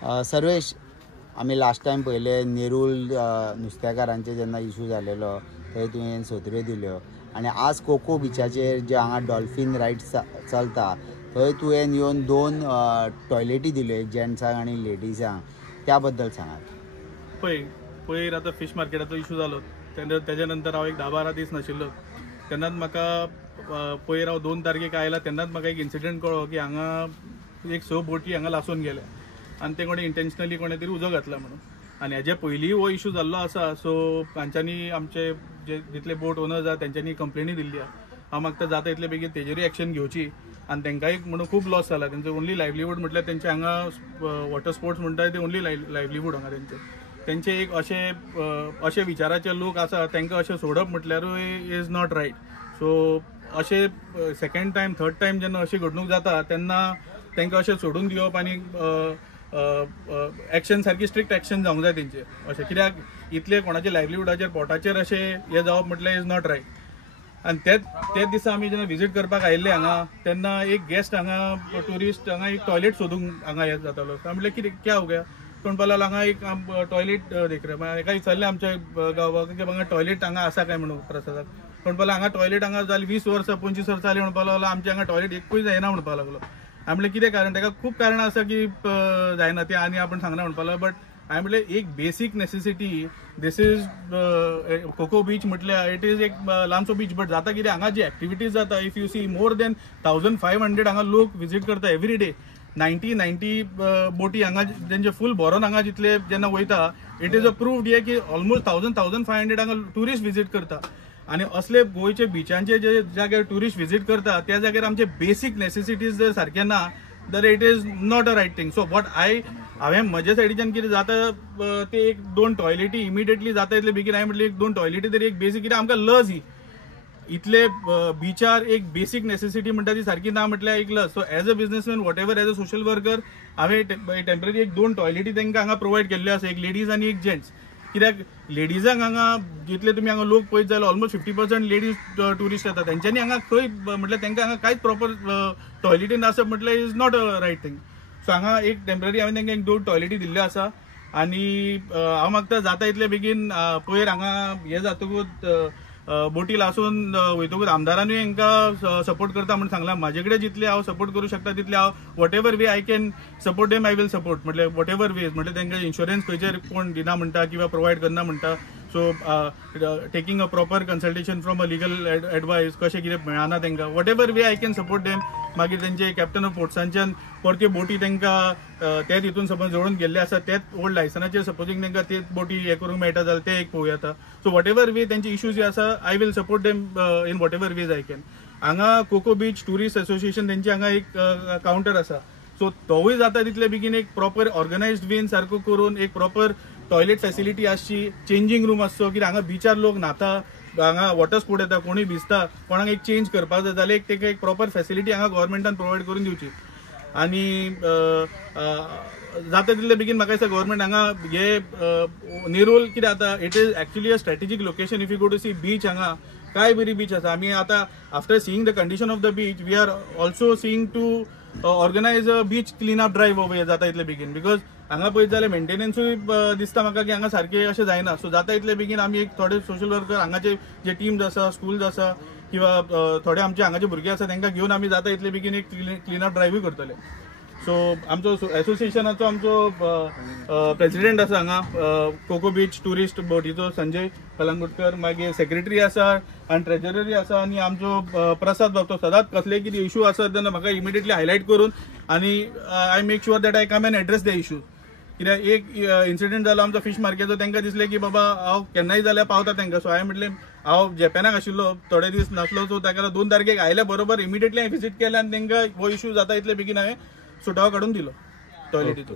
सर्वेश, आम्ही last time पहिले नेरूल नुस्तेकारांचे जेन्ना इशू जालेलो थंय तुवें सोत्र्यो दिल्यो आनी आज कोको बिचाचेर जे हांगा डॉल्फिन रायड्स चलता थंय तुवें येवन 2 टॉयलेटी दिल्यो, एक जेंट्सांक आनी लेडिजांक, त्या बद्दल सांगात. पयर आतां फीश मार्केटाचो इशू जालो तेच्या नंतर हांव एक 10-12 दीस नाशिल्लो. तेन्नाच म्हाका पयर हांव 2 तारखेक आयला तेन्नाच म्हाका एक इन्सिडंट कळ्ळो की हांगा एक 6 बोटी हांगा लासून गेल्या आनी ते कोणी इंटेन्शनली कोणे तरी उजो घातला म्हणून. आनी हेजे पयलींय हो इशू जाल्लो आसा. सो तांच्यांनी आमचे जे जितले बोट ओनर्स आसा तेंच्यांनी कंप्लेनी दिल्ली आहा. हांव मागता जाता तितले बेगीन तेजेरूय एक्शन घेवची आनी तेंकांय म्हणून खूब लॉस जाला. तेंचो ओन्ली लायव्हलीहूड म्हटल्यार तेंचे हांगा वॉटर स्पोर्ट्स म्हणटात ते ओन्ली लायव्हलीहूड हांगा तेंचे एक अशे विचाराचे लोक आसा तांकां अशें सोडप म्हटल्यारूय इज नॉट रायट. सो अशे सेकंड टायम थर्ड टायम जेन्ना अशी घडणूक जाता तेन्ना तांकां अशें सोडून दिवप आनी एक्शन सारकी स्ट्रिक्ट एक्शन जावंक जाय तेंचे अशें. कित्याक इतले कोणाच्या लायव्हलीहुडाचेर पोटाचेर अशें हे जावप म्हटल्यार इज नॉट रायट. आनी तेच दिसा आमी जेन्ना विजीट करपाक आयिल्ले हांगा तेन्ना एक गेस्ट हांगा ट्युरिस्ट हांगा एक टॉयलेट सोदूंक हांगा येत जातालो. म्हणल्यार कितें क्या हो गया कोण पाला हांगा एक टॉयलेट देख रे. एका विचारलें आमच्या गांवाक की हांगा टॉयलेट हांगा आसा काय म्हणून प्रसादाक. कोण पाला हांगा टॉयलेट हांगा जाली 20 वर्सां 25 वर्सां जाली म्हणपाक लागलो आमच्या हांगा टॉयलेट एकूय जायना म्हणपाक लागलो. हांवें म्हणलें कितें कारण, ताका खूब कारणां आसा की जायना ते आनी आपण सांगना म्हणपाक लागलो. बट हांवें म्हणलें एक basic necessity this is Coco beach म्हटल्यार इट इज एक ल्हानसो बीच. बट जाता कितें हांगा जी एक्टिविटीज जाता if you see more than 1500 हांगा लोक विजीट करता एवरी डे. 90 बोटी हांगा जेंचे फूल भरोन हांगा जितले जेन्ना वयता इट इज अ प्रूव्ड हे की ऑलमोस्ट 1500 हांगा ट्युरिस्ट विजीट करता. आनी असले गोंयचे बिचांचे जे जाग्यार ट्युरिस्ट विजीट करता त्या जाग्यार आमचे बेसीक नेसेसिटीज जर सारखे ना तर it is not a right thing. So what हांवें म्हज्या सायडीच्यान कितें जाता ते एक 2 टॉयलेटी इमिडिएटली जाता इतले बेगीन हांवें म्हटलें एक 2 टॉयलेटी तरी एक बेसीक. कित्याक आमकां लज ही इतले बिचार एक बेसीक नेसेसिटी म्हणटा ती सारकी ना म्हटल्यार एक लज. So as a businessman whatever as a social worker हांवें टेम्पररी एक 2 टॉयलेटी तांकां हांगा प्रोवायड केल्ल्यो आसा, एक लेडीज आनी एक जेंट्स. कित्याक लेडीजांक हांगा जितले तुमी हांगा लोक पळयत जाल्यार ऑलमोस्ट 50% लेडीज ट्युरिस्ट येतात. तेंच्यांनी हांगा खंय म्हटल्यार तांकां हांगा कांयच प्रॉपर टॉयलेटी नासप म्हटल्यार is not a right thing. So हांगा एक टेम्पररी हांवें तांकां एक 2 टॉयलेटी दिल्ल्यो आसा. आनी हांव मागता जाता इतले बेगीन पयर हांगा हे जातकूच बोटी लासून वयतकूच आमदारांनी हांकां सपोर्ट करता म्हणून सांगलां. म्हाजे कडेन जितले हांव सपोर्ट करूं शकता तितले हांव what ever way I can support them I will support. म्हटल्यार वॉट एवर वेज म्हटल्यार तांकां इन्शुरन्स खंयचेर कोण दिना म्हणटा किंवा प्रोवायड करना म्हणटा. So taking a proper consultation from a legal advice कशें कितें मेळना तांकां what ever way I can support them. मागीर तेंचे कॅप्टन ऑफ पोर्ट्सांच्यान परत्यो बोटी तांकां तेच हितून समज जोडून गेल्ले आसा तेच ओल्ड लायसनाचेर सपोजींग तांकां तेच बोटी हे करूंक मेळटा जाल्यार ते एक पळोवया येता. सो वॉट एवर वे तेंचे इश्यूज जे आसा I will support them in whatever ways I can. हांगा कोको बीच ट्युरिस्ट असोसिएशन तेंचे हांगा एक कावंटर आसा. सो तोवूय जाता तितले बेगीन एक प्रॉपर ऑर्गनायज्ड वेन सारको करून एक प्रॉपर टॉयलेट फॅसिलिटी आसची, चेंजिंग रूम आसचो. कित्याक हांगा बिचार लोक न्हाता, हांगा वॉटर स्पोर्ट येता, कोणूय भिजता, कोणाक एक चेंज करपाक जाय जाल्यार एक ताका एक प्रॉपर फॅसिलिटी हांगा गव्हर्मेंटान प्रोवायड करून दिवची. आनी जाता तितले बेगीन म्हाका दिसता गव्हर्मेंट हांगा हे नेरूल कितें जाता it is actually a strategic location. If you go to see beach हांगा काय बरी बीच आसा. आमी आतां after seeing the condition of the beach we are also seeing to organise a beach clean up drive over जाता इतले बेगीन. Because हांगा पळयत जाल्यार मेंटेनन्सूय दिसता म्हाका की हांगा सारकें अशें जायना. सो जाता इतले बेगीन आमी एक थोडे सोशल वर्कर हांगाचे जे टीम्स आसा, स्कूल्स आसा किंवा थोडे आमचे हांगाचे भुरगे आसा तांकां घेवन आमी जाता इतले बेगीन एक क्लीन अप ड्रायव्हूय करतले. सो आमचो एसोसिएशनाचो आमचो प्रेसिडेंट आसा हांगा कोको बीच ट्युरिस्ट बोटीचो संजय कलंगुटकर, मागीर सेक्रेटरी आसा आनी ट्रेजररी आसा, आनी आमचो प्रसाद बाब. तो सदांच कसले कितें इशू आसत तेन्ना म्हाका इमिडिएटली हायलायट करून आनी I make sure that I come an address the issues. कित्याक एक इन्सिडेंट जालो आमचो फीश मार्केटचो, तांकां दिसलें की बाबा हांव केन्नाय जाल्यार पावता तांकां. सो हांवें म्हटलें हांव जॅपानाक आशिल्लो थोडे दीस नासलो, सो ताका 2 तारखेक आयल्या बरोबर इमिडिएटली हांवें विजीट केलें आनी तांकां हो इशू जाता इतले बेगीन हांवें सुटावो काडून दिलो टॉयलेटीचो.